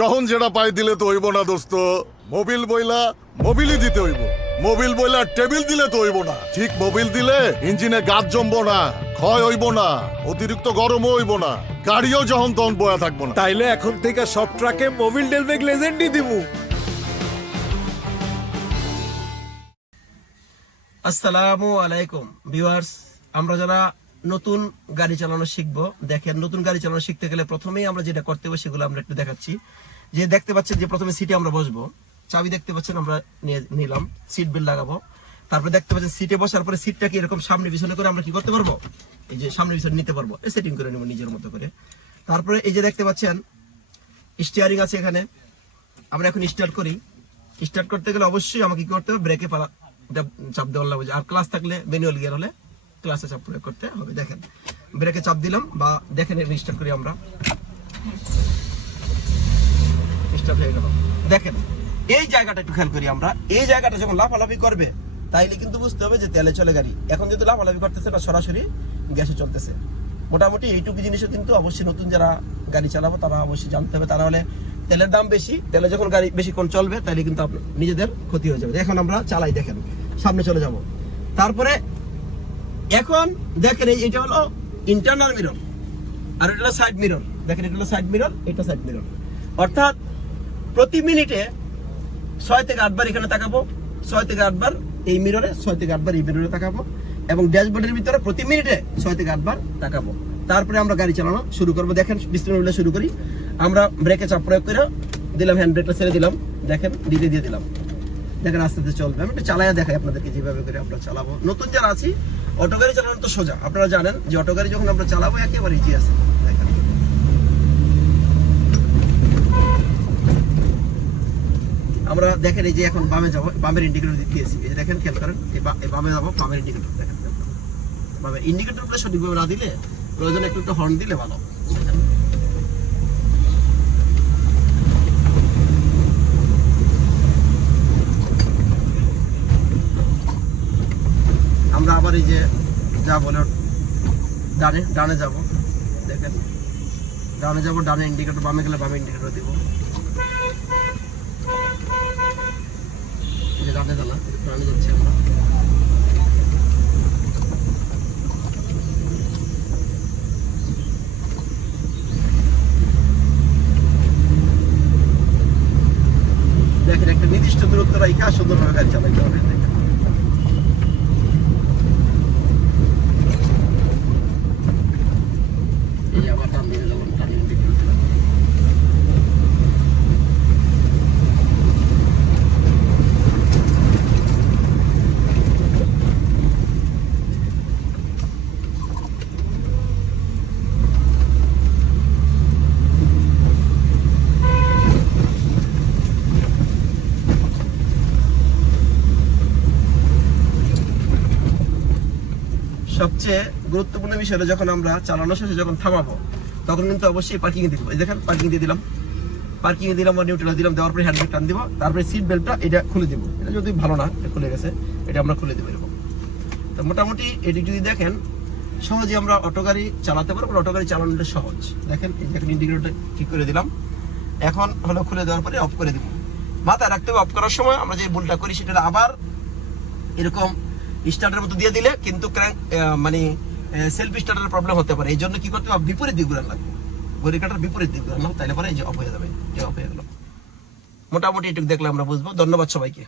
যখন যেটা পাই দিলে তো হইব না দোস্ত। মোবিল বইলা মোবিলই দিতে হইব। মোবিল বইলা টেবিল দিলে তো হইব না। ঠিক মোবিল দিলে ইঞ্জিনে গাছ জমবো না, ক্ষয় হইব না, অতিরিক্ত গরমও হইব না, গাড়িও যখন তখন বয়া থাকবো না। তাইলে এখন থেকে সব ট্রাকে মোবিল ডেলবেগ লেজেন্ডই দিমু। আসসালামু আলাইকুম ভিউয়ার্স, আমরা যারা নতুন গাড়ি চালানো শিখবো, দেখেন নতুন গাড়ি চালানো শিখতে গেলে প্রথমেই আমরা যেটা করতে হবে সেগুলো আমরা একটু দেখাচ্ছি। যে দেখতে পাচ্ছেন যে প্রথমে সিটে আমরা বসবো, চাবি দেখতে পাচ্ছেন আমরা নিলাম, সিট বেল্ট লাগাবো। তারপরে দেখতে পাচ্ছেন সিটে বসার পরে সিটটাকে এরকম সামনে পিছনে করে আমরা কি করতে পারবো, এই যে সামনে পিছনে নিতে পারবো, সেটিং করে নেবো নিজের মতো করে। তারপরে এই যে দেখতে পাচ্ছেন স্টিয়ারিং আছে এখানে, আমরা এখন স্টার্ট করি। স্টার্ট করতে গেলে অবশ্যই আমাকে কি করতে হবে, ব্রেকে চাপ দেওয়া লাগবে। আর ক্লাস থাকলে ম্যানুয়াল গিয়ার হলে ক্লাসে চাপ প্রয়োগ করতে হবে। দেখেন ব্রেকে চাপ দিলাম, বা দেখেন স্টার্ট করি আমরা, স্টার্ট হয়ে গেল। দেখেন এই জায়গাটা একটু খেয়াল করি আমরা, এই জায়গাটা যখন লাফালাফি করবে তাইলে কিন্তু বুঝতে হবে যে তেলে চলে গাড়ি। এখন যেহেতু লাফালাফি করতেছে না, সরাসরি গ্যাসে চলতেছে। মোটামুটি এইটুকু জিনিসও কিন্তু অবশ্যই নতুন যারা গাড়ি চালাবো তারা অবশ্যই জানতে হবে, তা নাহলে তেলের দাম বেশি, তেলে যখন গাড়ি বেশিক্ষণ চলবে তাহলে কিন্তু নিজেদের ক্ষতি হয়ে যাবে। এখন আমরা চালাই, দেখেন সামনে চলে যাব। তারপরে এখন দেখেন এইটা হলো ইন্টারনাল মিরর, আর এটা হলো সাইড মিরর। দেখেন এটা হলো সাইড মিরর, এটা সাইড মিরর। অর্থাৎ প্রতি মিনিটে 6 থেকে 8 বার এখানে তাকাবো, 6 থেকে 8 বার এই মিররে, 6 থেকে 8 বার এই মিররে তাকাবো, এবং ড্যাশবোর্ডের ভিতরে প্রতি মিনিটে 6 থেকে 8 বার তাকাবো। তারপরে আমরা গাড়ি চালানো শুরু করবো। দেখেন বিস্তারিত শুরু করি আমরা। ব্রেকে চাপ প্রয়োগ করে দিলাম, হ্যান্ড ব্রেকটা ছেড়ে দিলাম, দেখেন দিতে দিয়ে দিলাম। দেখেন আস্তে আস্তে চলবে। আমি একটু চালাইয়া দেখাই আপনাদেরকে যেভাবে করে আমরা চালাবো। নতুন যারা আছি, অটো গাড়ি চালানো তো সোজা, আপনারা জানেন যে অটো গাড়ি যখন আমরা চালাবো একেবারে ইজি আছে। দেখেন আমরা, দেখেন এই যে এখন বামে যাবো, বামের ইন্ডিকেটর দিয়েছি, এই যে দেখেন খেয়াল করেন, এই বামে যাবো, বামের ইন্ডিকেটর দেখেন। বামের ইন্ডিকেটরগুলো সঠিকভাবে না দিলে, প্রয়োজনে একটু একটু হর্ন দিলে ভালো। আমরা আবার এই যে যা বলে ডানে যাব, দেখেন ডানে যাব, ডানে ইন্ডিকেটর, বামে গেলে বামে ইন্ডিকেটর দিব। ডানে জানা, ডানে যাচ্ছি আমরা। দেখেন একটা নির্দিষ্ট দূরত্ব রাখা সুন্দরভাবে গাড়ি চালাইতে হবে। সবচেয়ে গুরুত্বপূর্ণ বিষয় হলো যখন আমরা চালানো শেষে যখন থামাবো তখন কিন্তু অবশ্যই পার্কিং এ দিব। এই দেখেন পার্কিং দিয়ে দিলাম, পার্কিং এ দিলাম, নিউট্রাল দিলাম, দেওয়ার পরে হ্যান্ড ব্রেক টান দিব, তারপরে সিট বেল্টটা এটা খুলে দিব। এটা যদি ভালো না, এটা খুলে গেছে, এটা আমরা খুলে দেবো এরকম। তো মোটামুটি এটি যদি দেখেন সহজে আমরা অটো গাড়ি চালাতে পারবো। অটো গাড়ি চালানোটা সহজ। দেখেন এই যে ইন্ডিকেটরটা ঠিক করে দিলাম, এখন হলো খুলে দেওয়ার পরে অফ করে দিব। মাথায় রাখতে হবে অফ করার সময় আমরা যে ভুলটা করি সেটা আবার এরকম স্টার্টের মতো দিয়ে দিলে কিন্তু মানে সেলফ স্টার্টের প্রবলেম হতে পারে। এই জন্য কি করতে হবে, বিপরীত দিক ঘুরানো লাগবে, ঘড়ি কাটার বিপরীত দিক ঘুরানো, তাইলে পরে এই যে অফ হয়ে যাবে। যে অফ হয়ে গেল। মোটামুটি এটুকু দেখলে আমরা বুঝবো। ধন্যবাদ সবাইকে।